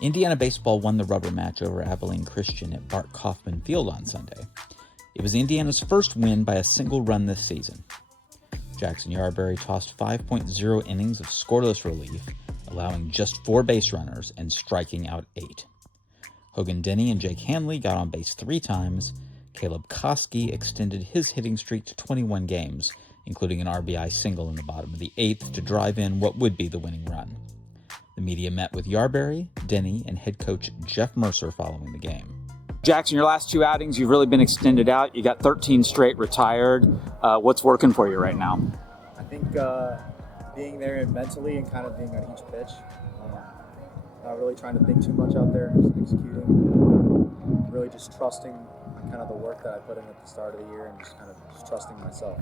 Indiana baseball won the rubber match over Abilene Christian at Bart Kaufman Field on Sunday. It was Indiana's first win by a single run this season. Jackson Yarberry tossed 5.0 innings of scoreless relief, allowing just 4 base runners and striking out 8. Hogan, Denny, and Jake Hanley got on base 3 times. Caleb Koskie extended his hitting streak to 21 games, including an RBI single in the bottom of the 8th to drive in what would be the winning run. The media met with Yarberry, Denny, and head coach Jeff Mercer following the game. Jackson, your last 2 outings, you've really been extended out. You got 13 straight retired. What's working for you right now? I think being there mentally and kind of being on each pitch. Not really trying to think too much out there, just executing. Really just trusting kind of the work that I put in at the start of the year and just kind of trusting myself.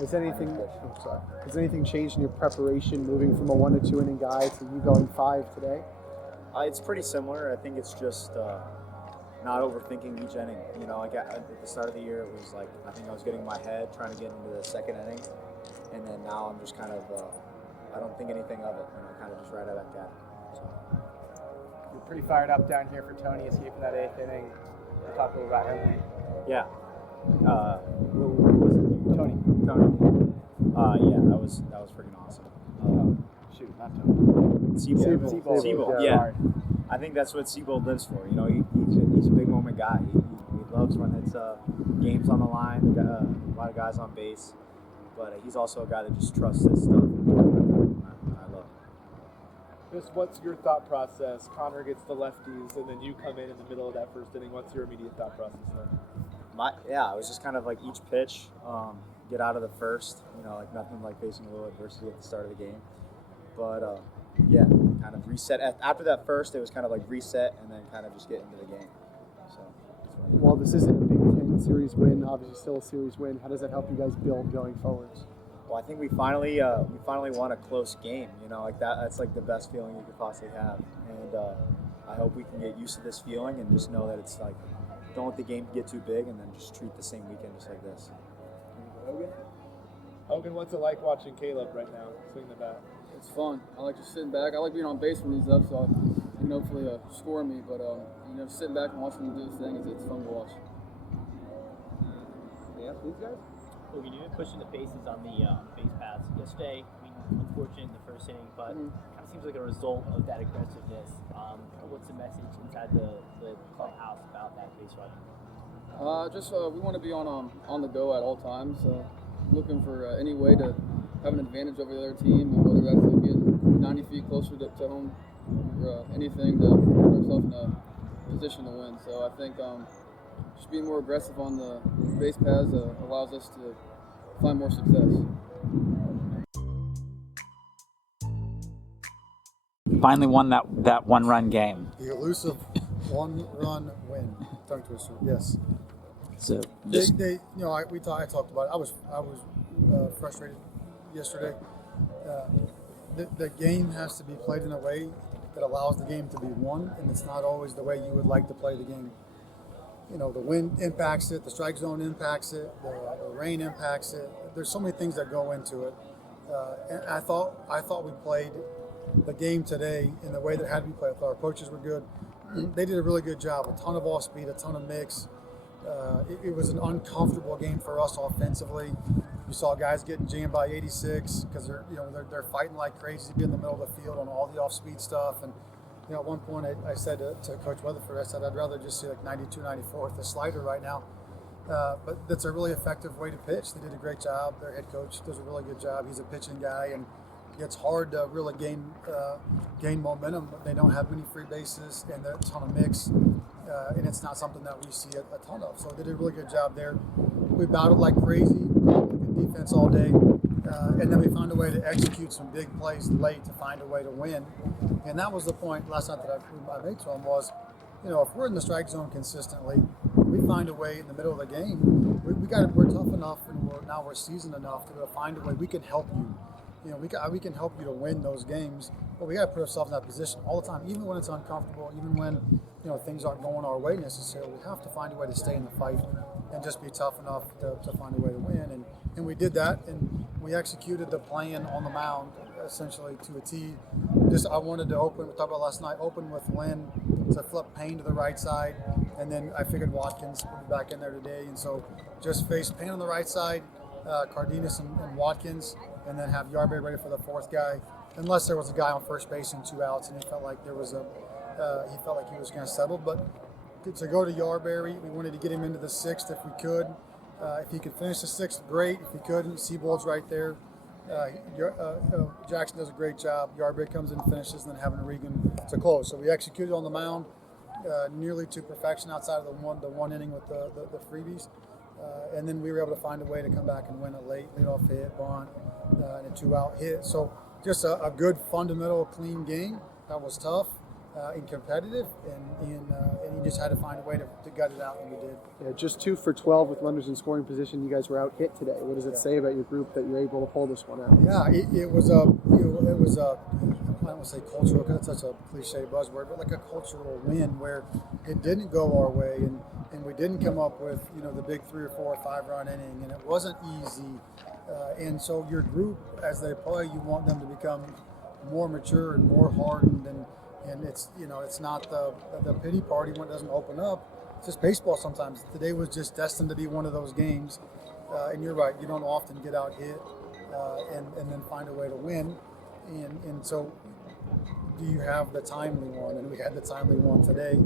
Has anything changed in your preparation, moving from a 1 to 2 inning guy to you going 5 today? It's pretty similar. I think it's just not overthinking each inning. You know, like at the start of the year, it was like I think I was getting my head trying to get into the second inning, and then now I'm just kind of I don't think anything of it. You know, kind of just right back at it. So. You're pretty fired up down here for Tony escaping that 8th inning. We'll talk a little about him. Yeah. Who was it? Tony. Yeah, that was freaking awesome. Not Tony. Siebold. Yeah. I think that's what Siebold lives for. You know, he's a big moment guy. He loves when it's games on the line. A lot of guys on base, but he's also a guy that just trusts his stuff. I love it. Just what's your thought process? Connor gets the lefties, and then you come in the middle of that first inning. What's your immediate thought process then? It was just kind of like each pitch, get out of the first. You know, like nothing like facing a little adversity at the start of the game. But kind of reset. After that first, it was kind of like reset and then kind of just get into the game. So. While this isn't a Big Ten series win, obviously still a series win, how does that help you guys build going forwards? Well, I think we finally won a close game. You know, like that's like the best feeling you could possibly have. And I hope we can get used to this feeling and just know that it's like, don't let the game get too big and then just treat the same weekend just like this. Hogan, what's it like watching Caleb right now swing the bat? It's fun. I like just sitting back. I like being on base when he's up, so he can hopefully score me. But sitting back and watching him do his thing, it's fun to watch. Yeah, these guys. Hogan, you've been pushing the bases on the base paths yesterday. I mean, unfortunate in the first inning, but kind of seems like a result of that aggressiveness. What's the message inside the clubhouse about that base running? We want to be on the go at all times. Looking for any way to have an advantage over the other team, and whether that's getting 90 feet closer to home or anything to put ourselves in a position to win. So I think just being more aggressive on the base paths allows us to find more success. Finally won that 1-run game. The elusive 1-run win. Tongue twister. Yes. So I talked about it. I was frustrated yesterday. The game has to be played in a way that allows the game to be won, and it's not always the way you would like to play the game. You know, the wind impacts it, the strike zone impacts it, the rain impacts it. There's so many things that go into it. And I thought we played the game today in the way that it had to be played. I thought our coaches were good. They did a really good job. A ton of off speed, a ton of mix. It was an uncomfortable game for us offensively. You saw guys getting jammed by 86 because they're fighting like crazy to be in the middle of the field on all the off-speed stuff. And at one point I said to Coach Weatherford, I said I'd rather just see like 92, 94 with the slider right now. But that's a really effective way to pitch. They did a great job. Their head coach does a really good job. He's a pitching guy, and it's hard to really gain momentum. They don't have many free bases and a ton of mix, and it's not something that we see a ton of. So they did a really good job there. We battled like crazy, good defense all day, and then we found a way to execute some big plays late to find a way to win. And that was the point last night that I made to him was, if we're in the strike zone consistently, we find a way in the middle of the game. We're tough enough, and we're seasoned enough to find a way. We can help you. We can help you to win those games, but we got to put ourselves in that position all the time, even when it's uncomfortable, even when things aren't going our way necessarily. We have to find a way to stay in the fight and just be tough enough to find a way to win. And we did that, and we executed the plan on the mound essentially to a T. I wanted to open. We talked about last night. Open with Lynn to flip Payne to the right side, and then I figured Watkins would be back in there today, and so just face Payne on the right side, Cardenas and Watkins, and then have Yarberry ready for the fourth guy, unless there was a guy on first base and 2 outs, and he felt like he was kind of settled. But to go to Yarberry, we wanted to get him into the sixth if we could. If he could finish the sixth, great. If he couldn't, Seabold's right there. Jackson does a great job. Yarberry comes in and finishes, and then having Regan to close. So we executed on the mound nearly to perfection outside of the one inning with the freebies. And then we were able to find a way to come back and win a late leadoff hit, bunt, and a 2-out hit. So just a good fundamental clean game. That was tough and competitive, and you just had to find a way to gut it out, and we did. Yeah, just 2 for 12 with runners in scoring position. You guys were out hit today. What does it say about your group that you're able to pull this one out? Yeah, it was a I don't want to say cultural because it's such a cliche buzzword, but like a cultural win where it didn't go our way, and we didn't come up with the big 3 or 4 or 5 run inning, and it wasn't easy. And so your group, as they play, you want them to become more mature and more hardened, and it's it's not the pity party when it doesn't open up. It's just baseball sometimes. Today was just destined to be one of those games, and you're right, you don't often get out hit and then find a way to win, and so do you have the timely one? And we had the timely one today,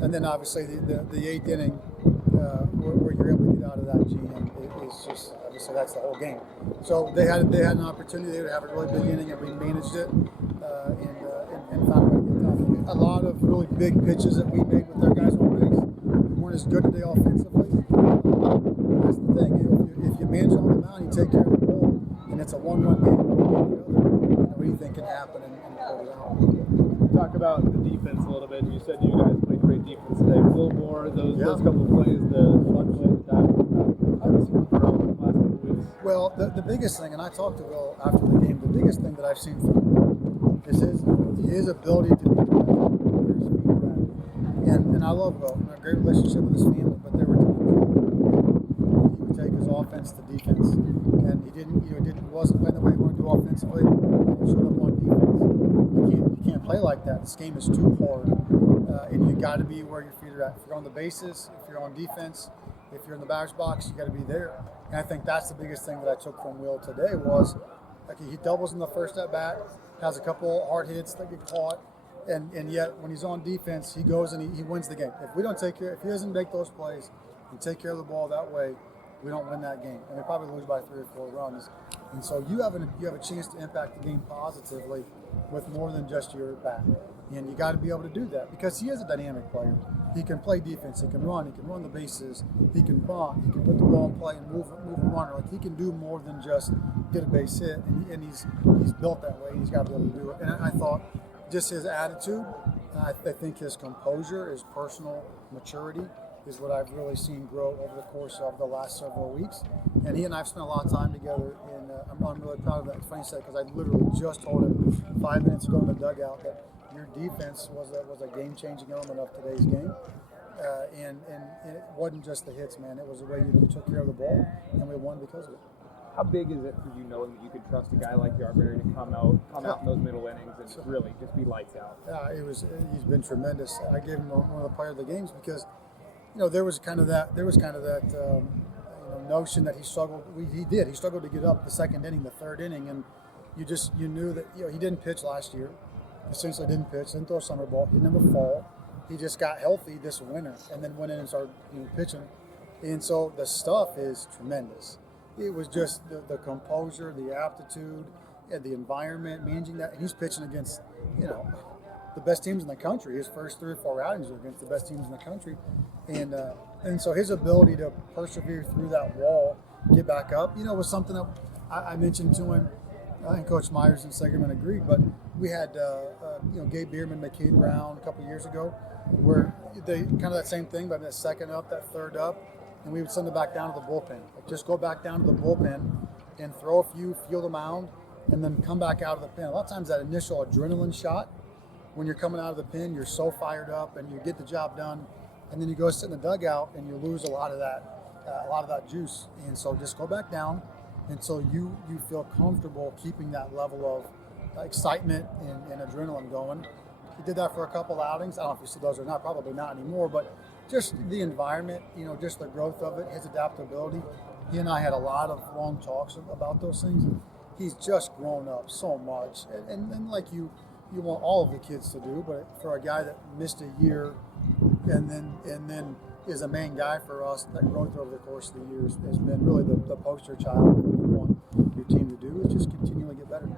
and then obviously the eighth inning where you're able to get out of that GM is just obviously that's the whole game. So they had an opportunity to have a really big inning, and we managed it and found a way to get done. A lot of really big pitches that we made with our guys on base. We weren't as good today offensively. That's the thing. If you manage on the mound, you take care of the ball, and it's a 1-run game. Anything can happen and pull it out. Talk about the defense a little bit. You said you guys played great defense today. A little more those couple of plays, the fun play with that. How does he grow in the last couple of weeks? Well, the biggest thing, and I talked to Will after the game, the biggest thing that I've seen from Will is his ability to be and I love Will. I have a great relationship with his family, but there were times he would take his offense to defense, and he wasn't playing the way he wanted to do offensively. He showed up on defense. You can't play like that. This game is too hard, and you got to be where your feet are at. If you're on the bases, if you're on defense, if you're in the batter's box, you got to be there. And I think that's the biggest thing that I took from Will today was he doubles in the first at bat, has a couple hard hits that get caught. And yet, when he's on defense, he goes and he wins the game. If we don't if he doesn't make those plays and take care of the ball that way, we don't win that game. And we probably lose by 3 or 4 runs. And so you have a chance to impact the game positively with more than just your bat. And you got to be able to do that because he is a dynamic player. He can play defense. He can run the bases. He can bunt. He can put the ball in play and move a runner. Like he can do more than just get a base hit. And he's built that way. He's got to be able to do it. And I thought, just his attitude, I think his composure, his personal maturity is what I've really seen grow over the course of the last several weeks. And he and I have spent a lot of time together, and I'm really proud of that. It's funny you say because I literally just told him 5 minutes ago in the dugout that your defense was a game-changing element of today's game. And it wasn't just the hits, man. It was the way you took care of the ball, and we won because of it. How big is it for you knowing that you could trust a guy like Yarberry to come out in those middle innings and really just be lights out? Yeah, he's been tremendous. I gave him one of the player of the games because there was kind of that notion that he struggled. He struggled to get up the second inning, the third inning, and you knew that he didn't pitch last year. Essentially didn't pitch, didn't throw a summer ball, he didn't have a fall. He just got healthy this winter and then went in and started pitching. And so the stuff is tremendous. It was just the composure, the aptitude, and the environment, managing that. And he's pitching against, the best teams in the country. His first 3 or 4 outings are against the best teams in the country. And so his ability to persevere through that wall, get back up, was something that I mentioned to him, and Coach Myers and Segerman agreed. But we had, Gabe Bierman, McCade Brown a couple of years ago, where they kind of that same thing, but that second up, that third up, and we would send it back down to the bullpen. Like just go back down to the bullpen and throw a few, feel the mound, and then come back out of the pen. A lot of times that initial adrenaline shot, when you're coming out of the pen, you're so fired up and you get the job done, and then you go sit in the dugout and you lose a lot of that juice. And so just go back down until you feel comfortable keeping that level excitement and adrenaline going. He did that for a couple outings. I don't know if he still does or not, probably not anymore, but just the environment, just the growth of it, his adaptability. He and I had a lot of long talks about those things. He's just grown up so much. And like you want all of the kids to do, but for a guy that missed a year and then is a main guy for us, that growth over the course of the years has been really the poster child of what you want your team to do, is just continually get better.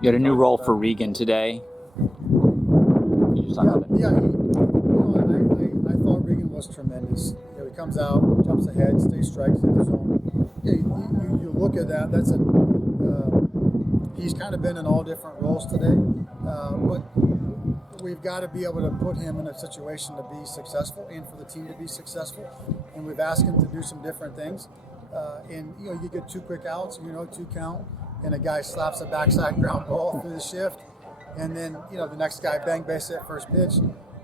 You had a new role for Regan today. You just talk about it. Yeah, I thought Regan was tremendous. He comes out, jumps ahead, stays strikes in the zone. You look at that. That's he's kind of been in all different roles today, but we've got to be able to put him in a situation to be successful and for the team to be successful. And we've asked him to do some different things. And you get 2 quick outs, 2 count, and a guy slaps a backside ground ball through the shift, and then the next guy bang base at first pitch.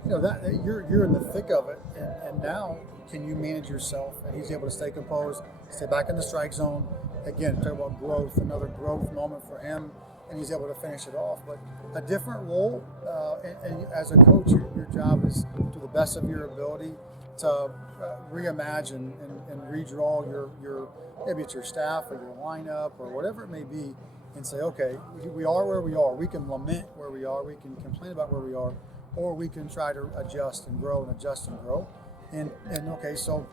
That you're in the thick of it, and now can you manage yourself? And he's able to stay composed, stay back in the strike zone. Again, talk about growth, another growth moment for him, and he's able to finish it off. But a different role, and as a coach, your job is to the best of your ability to reimagine and redraw your maybe it's your staff or your lineup or whatever it may be, and say, okay, we are where we are. We can lament where we are. We can complain about where we are, or we can try to adjust and grow and adjust and grow. And okay, so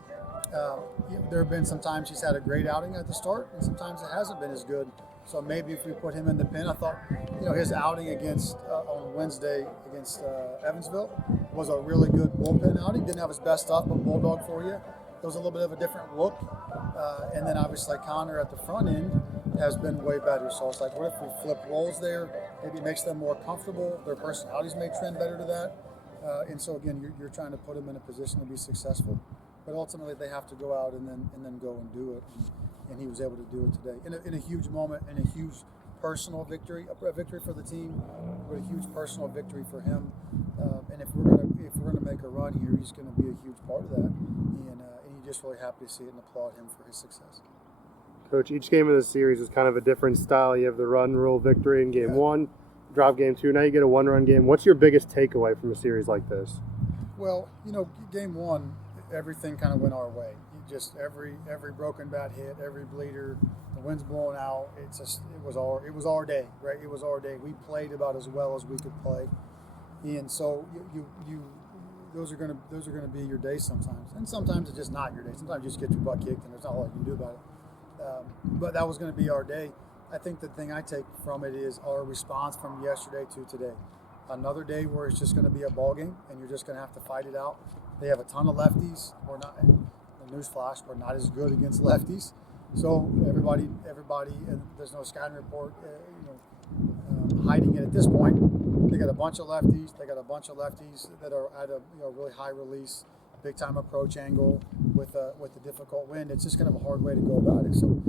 there have been some times he's had a great outing at the start, and sometimes it hasn't been as good. So maybe if we put him in the pen, I thought, his outing against on Wednesday against Evansville was a really good bullpen outing. Didn't have his best stuff, but bulldog for you. It was a little bit of a different look. And then obviously Connor at the front end has been way better. So it's like, what if we flip roles there? Maybe it makes them more comfortable. Their personalities may trend better to that. And so again, you're trying to put them in a position to be successful. But ultimately, they have to go out and then go and do it. And he was able to do it today in a huge moment, and a huge personal victory, a victory for the team, but a huge personal victory for him. And if we're gonna make a run here, he's going to be a huge part of that. And you're just really happy to see it and applaud him for his success. Coach, each game of the series is kind of a different style. You have the run rule victory in game 1, drop game 2. Now you get a 1-run game. What's your biggest takeaway from a series like this? Well, game 1. Everything kind of went our way. Just every broken bat hit, every bleeder, the wind's blowing out. It was our day, right? It was our day. We played about as well as we could play, and so those are gonna be your days sometimes, and sometimes it's just not your day. Sometimes you just get your butt kicked, and there's not a lot you can do about it. But that was going to be our day. I think the thing I take from it is our response from yesterday to today. Another day where it's just going to be a ball game, and you're just going to have to fight it out. They have a ton of lefties. We're not. Newsflash: we're not as good against lefties. So everybody, and there's no scouting report, hiding it at this point. They got a bunch of lefties. They got a bunch of lefties that are at a really high release, big time approach angle with a difficult wind. It's just kind of a hard way to go about it. So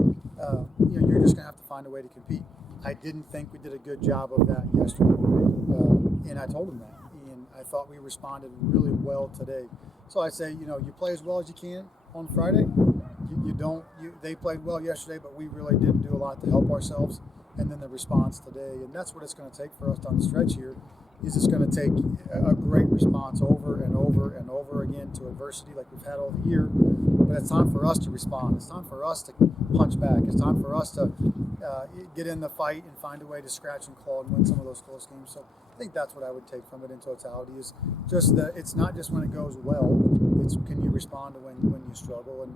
you're just gonna have to find a way to compete. I didn't think we did a good job of that yesterday, and I told them that. And I thought we responded really well today. So I say, you play as well as you can on Friday. They played well yesterday, but we really didn't do a lot to help ourselves. And then the response today, and that's what it's going to take for us down the stretch here, is it's going to take a great response over and over and over again to adversity like we've had all the year. But it's time for us to respond. It's time for us to punch back. It's time for us to get in the fight and find a way to scratch and claw and win some of those close games. So I think that's what I would take from it in totality, is just that it's not just when it goes well, it's can you respond to when you struggle, and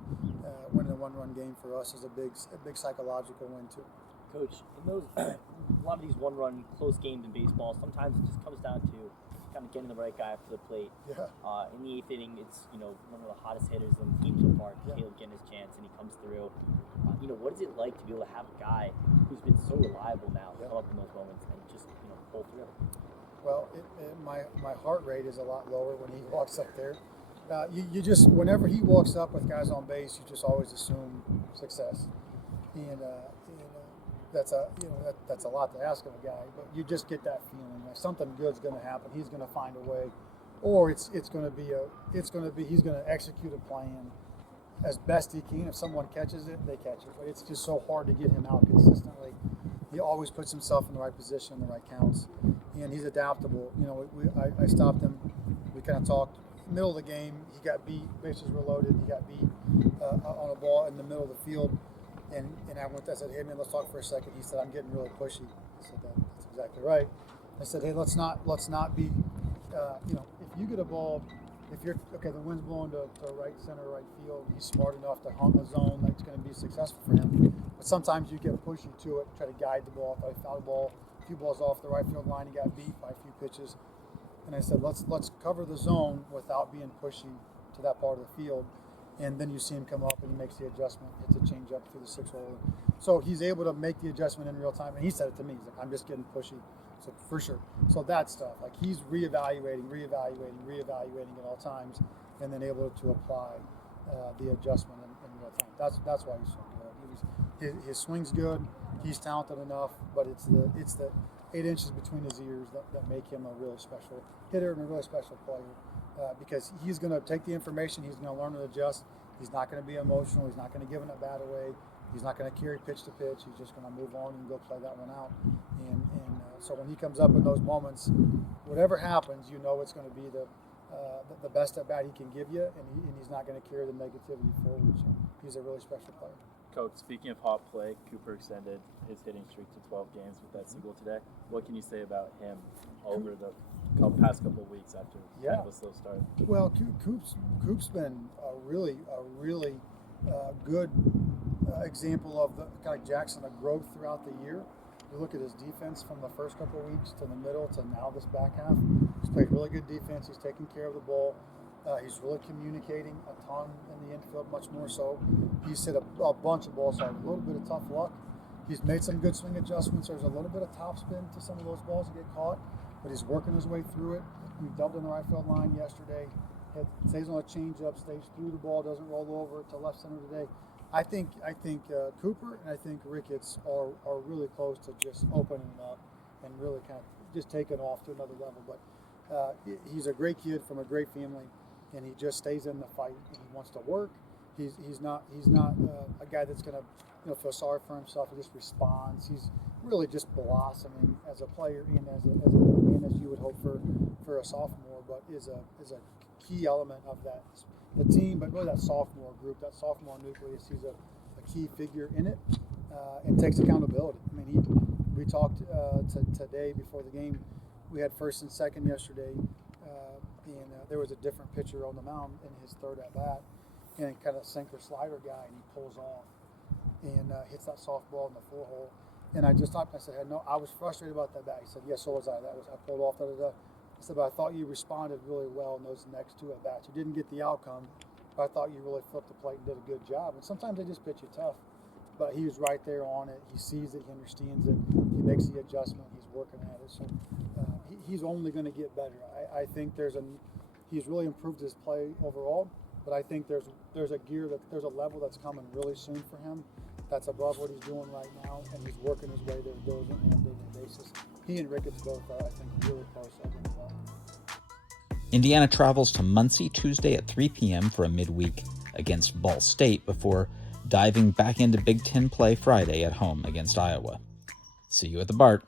winning a one-run game for us is a big psychological win too. Coach, in those a lot of these one-run close games in baseball, sometimes it just comes down to kind of getting the right guy up to the plate. Yeah. In the 8th inning, it's one of the hottest hitters in the team so far. Caleb getting his chance, and he comes through. What is it like to be able to have a guy who's been so reliable now come up in those moments and just pull through? Well, my heart rate is a lot lower when he walks up there. You just, whenever he walks up with guys on base, you just always assume success, and that's a lot to ask of a guy. But you just get that feeling like something good's going to happen. He's going to find a way, or he's going to execute a plan as best he can. If someone catches it, they catch it. But it's just so hard to get him out consistently. He always puts himself in the right position, the right counts, and he's adaptable. You know, I stopped him. We kind of talked. Middle of the game, he got beat. Bases were loaded. He got beat on a ball in the middle of the field, and I said, "Hey man, let's talk for a second." He said, "I'm getting really pushy." I said, "That's exactly right." I said, "Hey, let's not be, you know, if you get a ball, if you're okay, the wind's blowing to right center, right field. He's smart enough to hunt a zone that's going to be successful for him. But sometimes you get pushy to it, try to guide the ball. If I foul the ball, a few balls off the right field line, he got beat by a few pitches." And I said, let's cover the zone without being pushy to that part of the field. And then you see him come up and he makes the adjustment, hits a change up through the 6-hole. So he's able to make the adjustment in real time. And he said it to me. He's like, "I'm just getting pushy." So for sure. So that stuff, like he's reevaluating at all times, and then able to apply the adjustment in real time. That's why he's so good. His swing's good. He's talented enough, but it's the 8 inches between his ears that make him a really special hitter and a really special player, because he's going to take the information, he's going to learn to adjust. He's not going to be emotional. He's not going to give an at bat away. He's not going to carry pitch to pitch. He's just going to move on and go play that one out. And so when he comes up in those moments, whatever happens, you know it's going to be the best at bat he can give you, and he's not going to carry the negativity forward. So he's a really special player. Coach, speaking of hot play, Cooper extended his hitting streak to 12 games with that single today. What can you say about him over the past couple of weeks after kind of a slow start? Well, Coop's been a really good example of the kind of Jackson of growth throughout the year. You look at his defense from the first couple of weeks to the middle to now this back half. He's played really good defense. He's taking care of the ball. He's really communicating a ton in the infield, much more so. He's hit a bunch of balls hard, a little bit of tough luck. He's made some good swing adjustments. There's a little bit of topspin to some of those balls that get caught, but he's working his way through it. He dubbed in the right field line yesterday. Stays on a changeup, stays through the ball, doesn't roll over to left center today. I think Cooper and I think Ricketts are really close to just opening up and really kind of just taking off to another level. But he's a great kid from a great family, and he just stays in the fight. And he wants to work. He's not a guy that's going to feel sorry for himself. He just responds. He's really just blossoming as a player and as a man, as you would hope for a sophomore. But is a key element of the team, but really that sophomore group, that sophomore nucleus. He's a key figure in it, and takes accountability. I mean, we talked today before the game. We had first and second yesterday, and there was a different pitcher on the mound in his third at bat, and kind of sinker slider guy, and he pulls off and hits that softball in the 4-hole. And I just talked. I said, "No, I was frustrated about that bat." He said, "Yes, so was I. I pulled off." I said, "But I thought you responded really well in those next two at bats. You didn't get the outcome, but I thought you really flipped the plate and did a good job. And sometimes they just pitch you tough, but he was right there on it. He sees it, he understands it, he makes the adjustment, he's working at it. So he's only going to get better. I think he's really improved his play overall, but I think there's a level that's coming really soon for him that's above what he's doing right now, and he's working his way there diligently on a daily basis. He and Ricketts both are, I think, really close. Indiana travels to Muncie Tuesday at 3 p.m. for a midweek against Ball State before diving back into Big Ten play Friday at home against Iowa. See you at the Bart.